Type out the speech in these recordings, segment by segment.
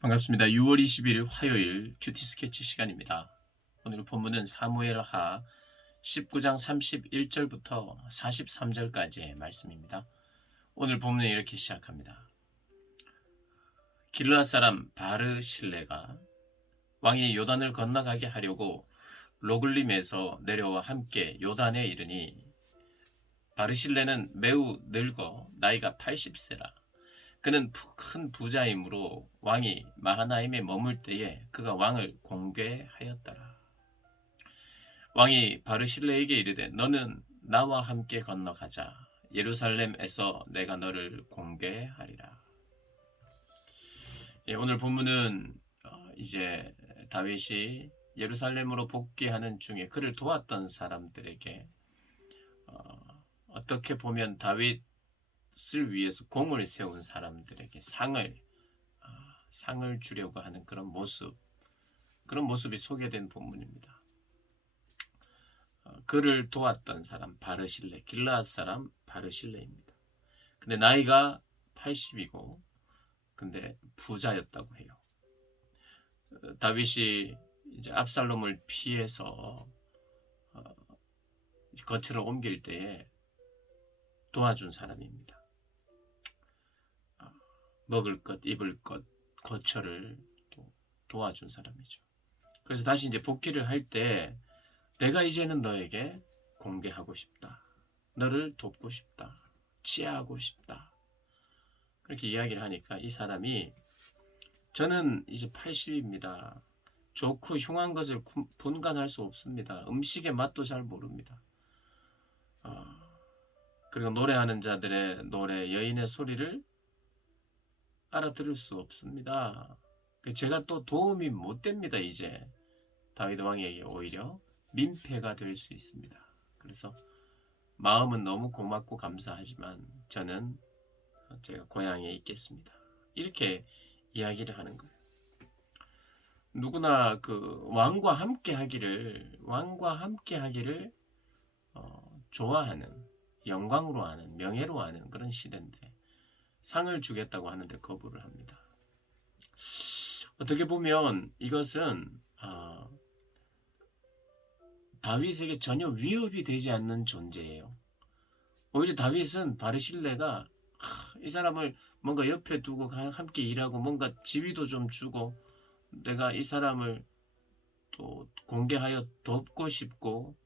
반갑습니다. 6월 20일 화요일 큐티 스케치 시간입니다. 오늘 본문은 사무엘하 19장 31절부터 43절까지의 말씀입니다. 오늘 본문은 이렇게 시작합니다. 길르앗 사람 바르실레가 왕이 요단을 건너가게 하려고 로글림에서 내려와 함께 요단에 이르니 바르실레는 매우 늙어 나이가 80세라. 그는 큰 부자이므로 왕이 마하나임에 머물 때에 그가 왕을 공개하였더라. 왕이 바르실레에게 이르되 너는 나와 함께 건너가자. 예루살렘에서 내가 너를 공개하리라. 오늘 본문은 이제 다윗이 예루살렘으로 복귀하는 중에 그를 도왔던 사람들에게 어떻게 보면 다윗을 위해서 공을 세운 사람들에게 상을 주려고 하는 그런 모습이 소개된 본문입니다. 그를 도왔던 사람 바르실레, 길르앗 사람 바르실레입니다. 근데 나이가 80이고 근데 부자였다고 해요. 다윗이 이제 압살롬을 피해서 거처를 옮길 때에 도와준 사람입니다. 먹을 것, 입을 것, 거처를 도와준 사람이죠. 그래서 다시 이제 복귀를 할 때 내가 이제는 너에게 공개하고 싶다. 너를 돕고 싶다. 치하하고 싶다. 그렇게 이야기를 하니까 이 사람이 저는 이제 80입니다. 좋고 흉한 것을 분간할 수 없습니다. 음식의 맛도 잘 모릅니다. 그리고 노래하는 자들의 노래, 여인의 소리를 알아들을 수 없습니다. 제가 또 도움이 못 됩니다. 이제 다윗 왕에게 오히려 민폐가 될 수 있습니다. 그래서 마음은 너무 고맙고 감사하지만 저는 제가 고향에 있겠습니다. 이렇게 이야기를 하는 거예요. 누구나 그 왕과 함께 하기를 좋아하는, 영광으로 하는, 명예로 하는 그런 시대인데 상을 주겠다고 하는데 거부를 합니다. 어떻게 보면 이것은 다윗에게 전혀 위협이 되지 않는 존재예요. 오히려 다윗은 바르실레가 이 사람을 뭔가 옆에 두고 함께 일하고 뭔가 지위도 좀 주고 내가 이 사람을 또 공개하여 돕고 싶고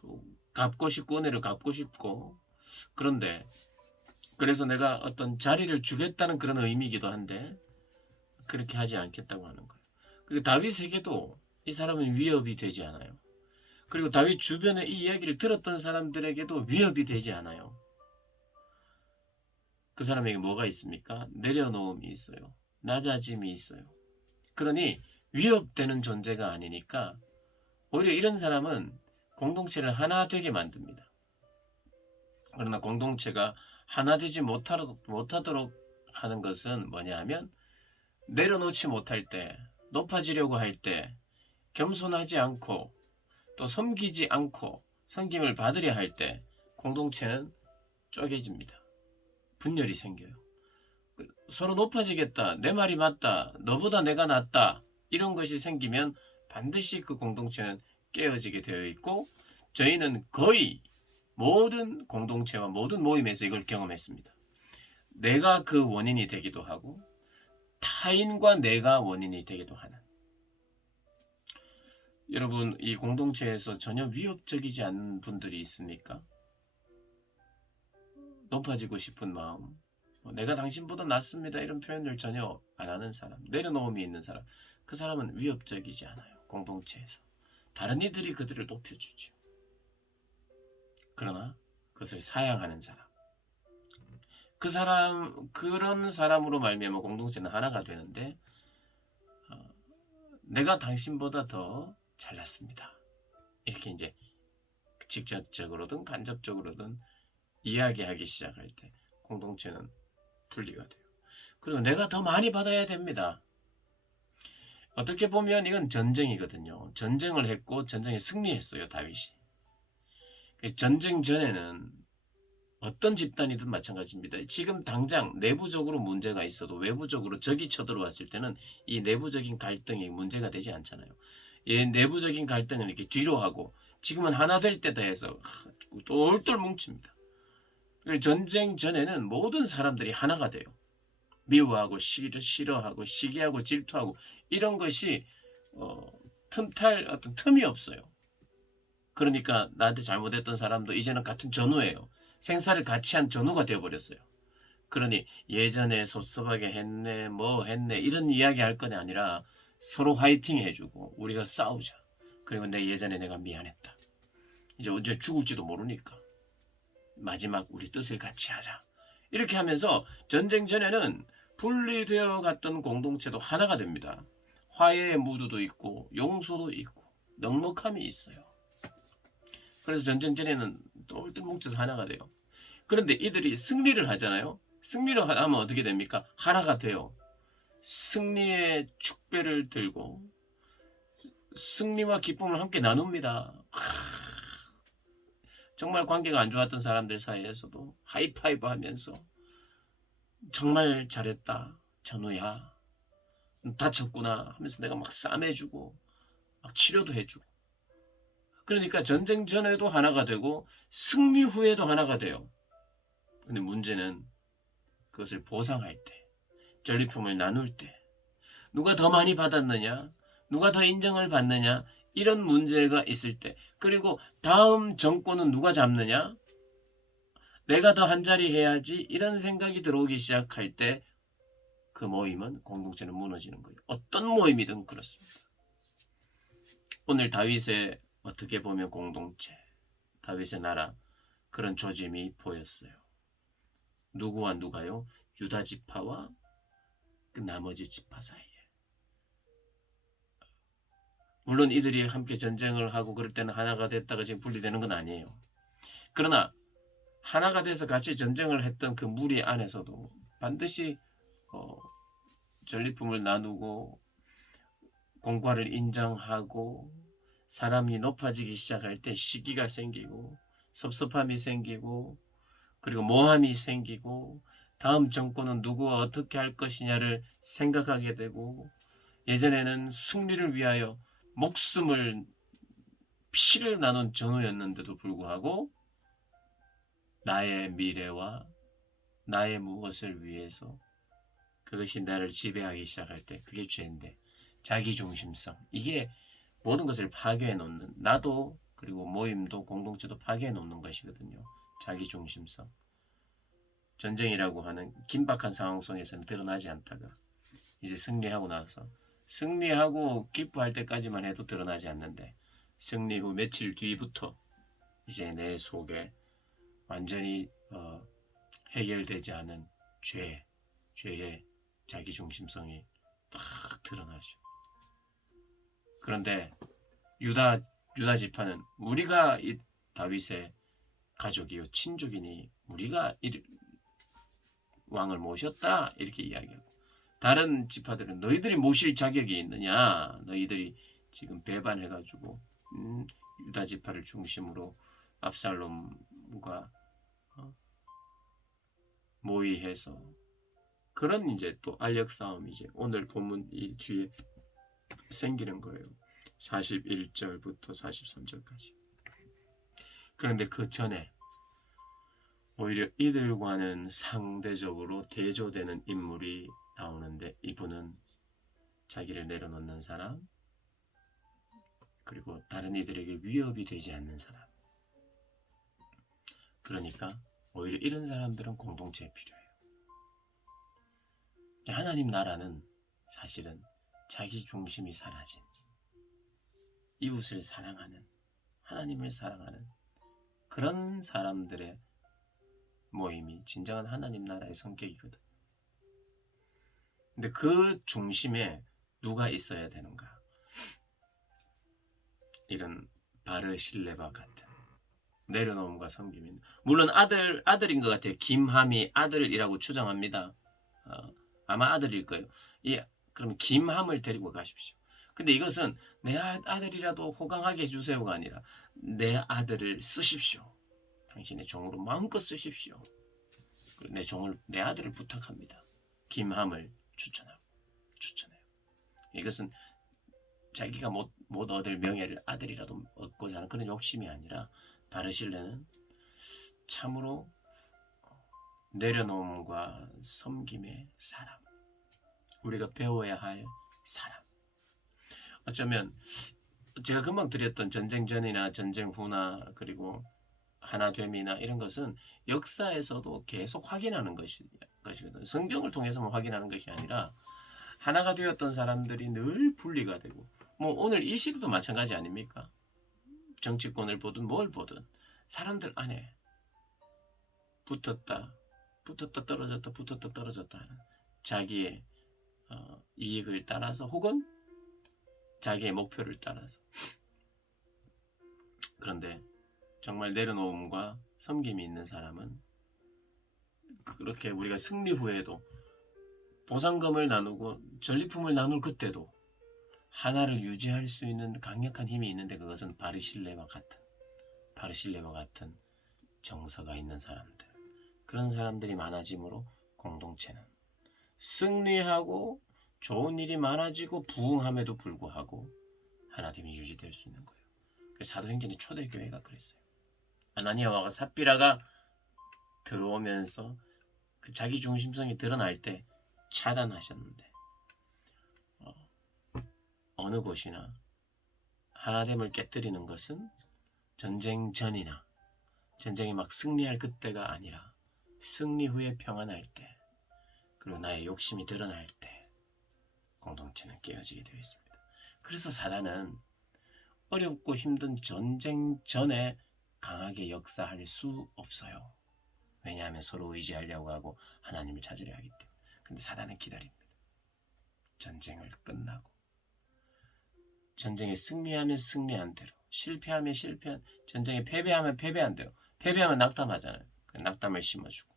또 갚고 싶고 은혜를 갚고 싶고 그런데 그래서 내가 어떤 자리를 주겠다는 그런 의미이기도 한데 그렇게 하지 않겠다고 하는 거예요. 그리고 다윗에게도 이 사람은 위협이 되지 않아요. 그리고 다윗 주변에 이 이야기를 들었던 사람들에게도 위협이 되지 않아요. 그 사람에게 뭐가 있습니까? 내려놓음이 있어요. 낮아짐이 있어요. 그러니 위협되는 존재가 아니니까 오히려 이런 사람은 공동체를 하나 되게 만듭니다. 그러나 공동체가 하나 되지 못하도록 하는 것은 뭐냐 하면 내려놓지 못할 때, 높아지려고 할 때, 겸손하지 않고 또 섬기지 않고 섬김을 받으려 할 때 공동체는 쪼개집니다. 분열이 생겨요. 서로 높아지겠다, 내 말이 맞다, 너보다 내가 낫다 이런 것이 생기면 반드시 그 공동체는 깨어지게 되어 있고 저희는 거의 모든 공동체와 모든 모임에서 이걸 경험했습니다. 내가 그 원인이 되기도 하고 타인과 내가 원인이 되기도 하는. 여러분, 이 공동체에서 전혀 위협적이지 않은 분들이 있습니까? 높아지고 싶은 마음, 내가 당신보다 낫습니다 이런 표현을 전혀 안 하는 사람, 내려놓음이 있는 사람, 그 사람은 위협적이지 않아요. 공동체에서 다른 이들이 그들을 높여주죠. 그러나 그것을 사양하는 사람, 그런 사람으로 말미암아 공동체는 하나가 되는데 내가 당신보다 더 잘났습니다. 이렇게 이제 직접적으로든 간접적으로든 이야기하기 시작할 때 공동체는 분리가 돼요. 그리고 내가 더 많이 받아야 됩니다. 어떻게 보면 이건 전쟁이거든요. 전쟁을 했고 전쟁에 승리했어요, 다윗이. 전쟁 전에는 어떤 집단이든 마찬가지입니다. 지금 당장 내부적으로 문제가 있어도 외부적으로 적이 쳐들어왔을 때는 이 내부적인 갈등이 문제가 되지 않잖아요. 이 내부적인 갈등을 이렇게 뒤로 하고 지금은 하나 될 때다 해서 똘똘 뭉칩니다. 전쟁 전에는 모든 사람들이 하나가 돼요. 미워하고 싫어하고 시기하고 질투하고 이런 것이 틈탈 어떤 틈이 없어요. 그러니까 나한테 잘못했던 사람도 이제는 같은 전우예요. 생사를 같이 한 전우가 되어버렸어요. 그러니 예전에 섭섭하게 했네 뭐 했네 이런 이야기 할 건 아니라 서로 화이팅 해주고 우리가 싸우자. 그리고 예전에 내가 미안했다. 이제 언제 죽을지도 모르니까 마지막 우리 뜻을 같이 하자. 이렇게 하면서 전쟁 전에는 분리되어 갔던 공동체도 하나가 됩니다. 화해의 무드도 있고 용서도 있고 넉넉함이 있어요. 그래서 전쟁 전에는 똘똘 뭉쳐서 하나가 돼요. 그런데 이들이 승리를 하잖아요. 승리를 하면 어떻게 됩니까? 하나가 돼요. 승리의 축배를 들고 승리와 기쁨을 함께 나눕니다. 정말 관계가 안 좋았던 사람들 사이에서도 하이파이브 하면서 정말 잘했다. 전우야. 다쳤구나 하면서 내가 막 싸매주고 막 치료도 해주고. 그러니까 전쟁 전에도 하나가 되고 승리 후에도 하나가 돼요. 근데 문제는 그것을 보상할 때, 전리품을 나눌 때 누가 더 많이 받았느냐, 누가 더 인정을 받느냐 이런 문제가 있을 때, 그리고 다음 정권은 누가 잡느냐, 내가 더 한 자리 해야지 이런 생각이 들어오기 시작할 때 그 모임은, 공동체는 무너지는 거예요. 어떤 모임이든 그렇습니다. 오늘 다윗의 어떻게 보면 공동체, 다윗의 나라, 그런 조짐이 보였어요. 누구와 누가요? 유다 지파와 그 나머지 지파 사이에. 물론 이들이 함께 전쟁을 하고 그럴 때는 하나가 됐다가 지금 분리되는 건 아니에요. 그러나 하나가 돼서 같이 전쟁을 했던 그 무리 안에서도 반드시 전리품을 나누고 공과를 인정하고 사람이 높아지기 시작할 때 시기가 생기고 섭섭함이 생기고 그리고 모함이 생기고 다음 정권은 누구와 어떻게 할 것이냐를 생각하게 되고, 예전에는 승리를 위하여 목숨을 피를 나눈 전우였는데도 불구하고 나의 미래와 나의 무엇을 위해서 그것이 나를 지배하기 시작할 때 그게 죄인데, 자기중심성, 이게 모든 것을 파괴해 놓는, 나도 그리고 모임도 공동체도 파괴해 놓는 것이거든요. 자기중심성. 전쟁이라고 하는 긴박한 상황 속에서는 드러나지 않다가 이제 승리하고 나서, 승리하고 기뻐할 때까지만 해도 드러나지 않는데 승리 후 며칠 뒤부터 이제 내 속에 완전히 해결되지 않은 죄의 자기중심성이 딱 드러나죠. 그런데 유다 지파는 우리가 이 다윗의 가족이요 친족이니 우리가 왕을 모셨다 이렇게 이야기하고, 다른 지파들은 너희들이 모실 자격이 있느냐, 너희들이 지금 배반해가지고 유다 지파를 중심으로 압살롬과 모의해서 그런 이제 또 알력 싸움이 이제 오늘 본문 이 뒤에 생기는 거예요. 41절부터 43절까지. 그런데 그 전에 오히려 이들과는 상대적으로 대조되는 인물이 나오는데, 이분은 자기를 내려놓는 사람, 그리고 다른 이들에게 위협이 되지 않는 사람. 그러니까 오히려 이런 사람들은 공동체에 필요해요. 하나님 나라는 사실은 자기 중심이 사라진, 이웃을 사랑하는, 하나님을 사랑하는 그런 사람들의 모임이 진정한 하나님 나라의 성격이거든. 근데 그 중심에 누가 있어야 되는가? 이런 바르실레바 같은 내려놓음과 섬김인, 물론 아들인 것 같아요. 김함이 아들이라고 추정합니다. 아마 아들일 거예요. 그럼 김함을 데리고 가십시오. 근데 이것은 내 아들이라도 호강하게 해주세요가 아니라 내 아들을 쓰십시오. 당신의 종으로 마음껏 쓰십시오. 내 아들을 부탁합니다. 김함을 추천해요. 이것은 자기가 못 얻을 명예를 아들이라도 얻고자 하는 그런 욕심이 아니라 바르실레는 참으로 내려놓음과 섬김의 사람, 우리가 배워야 할 사람. 어쩌면 제가 금방 드렸던 전쟁 전이나 전쟁 후나 그리고 하나됨이나 이런 것은 역사에서도 계속 확인하는 것이거든요. 성경을 통해서만 확인하는 것이 아니라 하나가 되었던 사람들이 늘 분리가 되고, 뭐 오늘 이 시대도 마찬가지 아닙니까? 정치권을 보든 뭘 보든 사람들 안에 붙었다 떨어졌다 하는 자기의 이익을 따라서 혹은 자기의 목표를 따라서. 그런데 정말 내려놓음과 섬김이 있는 사람은 그렇게 우리가 승리 후에도 보상금을 나누고 전리품을 나눌 그때도 하나를 유지할 수 있는 강력한 힘이 있는데, 그것은 바르실레와 같은 정서가 있는 사람들, 그런 사람들이 많아짐으로 공동체는 승리하고 좋은 일이 많아지고 부흥함에도 불구하고 하나됨이 유지될 수 있는 거예요. 사도행전의 초대교회가 그랬어요. 아나니아와 삽비라가 들어오면서 그 자기 중심성이 드러날 때 차단하셨는데, 어느 곳이나 하나됨을 깨뜨리는 것은 전쟁 전이나 전쟁이 막 승리할 그때가 아니라 승리 후에 평안할 때, 그리고 나의 욕심이 드러날 때 공동체는 깨어지게 되어 있습니다. 그래서 사단은 어렵고 힘든 전쟁 전에 강하게 역사할 수 없어요. 왜냐하면 서로 의지하려고 하고 하나님을 찾으려 하기 때문에. 근데 사단은 기다립니다. 전쟁을 끝나고, 전쟁에 승리하면 승리한 대로, 실패하면 전쟁에 패배하면 패배한 대로. 패배하면 낙담하잖아요. 낙담을 심어주고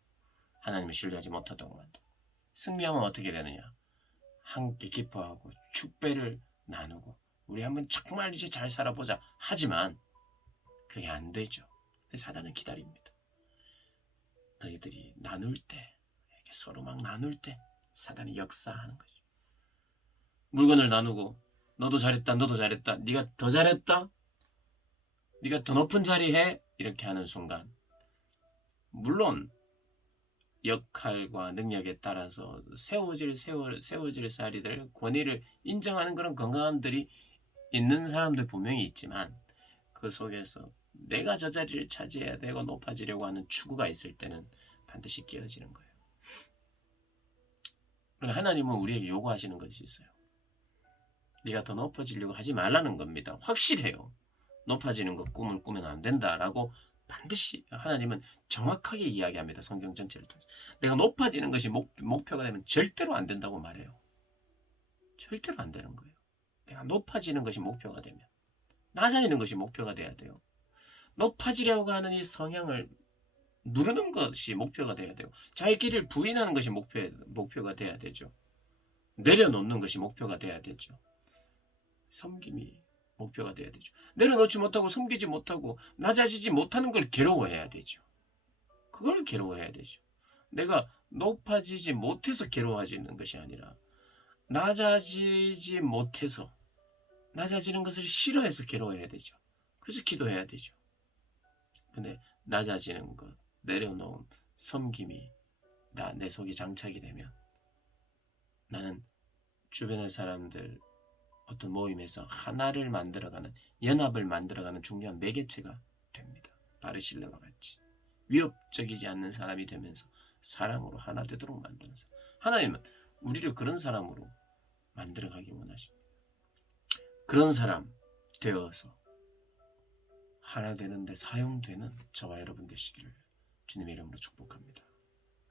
하나님을 신뢰하지 못하도록 만들고, 승리하면 어떻게 되느냐, 함께 기뻐하고 축배를 나누고 우리 한번 정말 이제 잘 살아보자 하지만 그게 안 되죠. 사단은 기다립니다. 너희들이 나눌 때, 이렇게 서로 막 나눌 때 사단이 역사하는 거죠. 물건을 나누고 너도 잘했다, 네가 더 잘했다, 네가 더 높은 자리에 이렇게 하는 순간, 물론 역할과 능력에 따라서 세워질 자리들, 권위를 인정하는 그런 건강함들이 있는 사람들 분명히 있지만, 그 속에서 내가 저 자리를 차지해야 되고 높아지려고 하는 추구가 있을 때는 반드시 깨어지는 거예요. 하나님은 우리에게 요구하시는 것이 있어요. 네가 더 높아지려고 하지 말라는 겁니다. 확실해요. 높아지는 것 꿈을 꾸면 안 된다라고 반드시 하나님은 정확하게 이야기합니다. 성경 전체를 통해서. 내가 높아지는 것이 목표가 되면 절대로 안 된다고 말해요. 절대로 안 되는 거예요. 내가 높아지는 것이 목표가 되면, 낮아지는 것이 목표가 돼야 돼요. 높아지려고 하는 이 성향을 누르는 것이 목표가 돼야 돼요. 자기 길을 부인하는 것이 목표가 돼야 되죠. 내려놓는 것이 목표가 돼야 되죠. 섬김이 목표가 돼야 되죠. 내려놓지 못하고 섬기지 못하고 낮아지지 못하는 걸 괴로워해야 되죠. 그걸 괴로워해야 되죠. 내가 높아지지 못해서 괴로워지는 것이 아니라 낮아지지 못해서, 낮아지는 것을 싫어해서 괴로워해야 되죠. 그래서 기도해야 되죠. 근데 낮아지는 것, 내려놓음, 섬김이 내 속에 장착이 되면 나는 주변의 사람들 어떤 모임에서 하나를 만들어가는, 연합을 만들어가는 중요한 매개체가 됩니다. 바르실레와 같이 위협적이지 않는 사람이 되면서 사랑으로 하나 되도록 만드는 사람. 하나님은 우리를 그런 사람으로 만들어가기 원하십니다. 그런 사람 되어서 하나 되는데 사용되는 저와 여러분 되시기를 주님의 이름으로 축복합니다.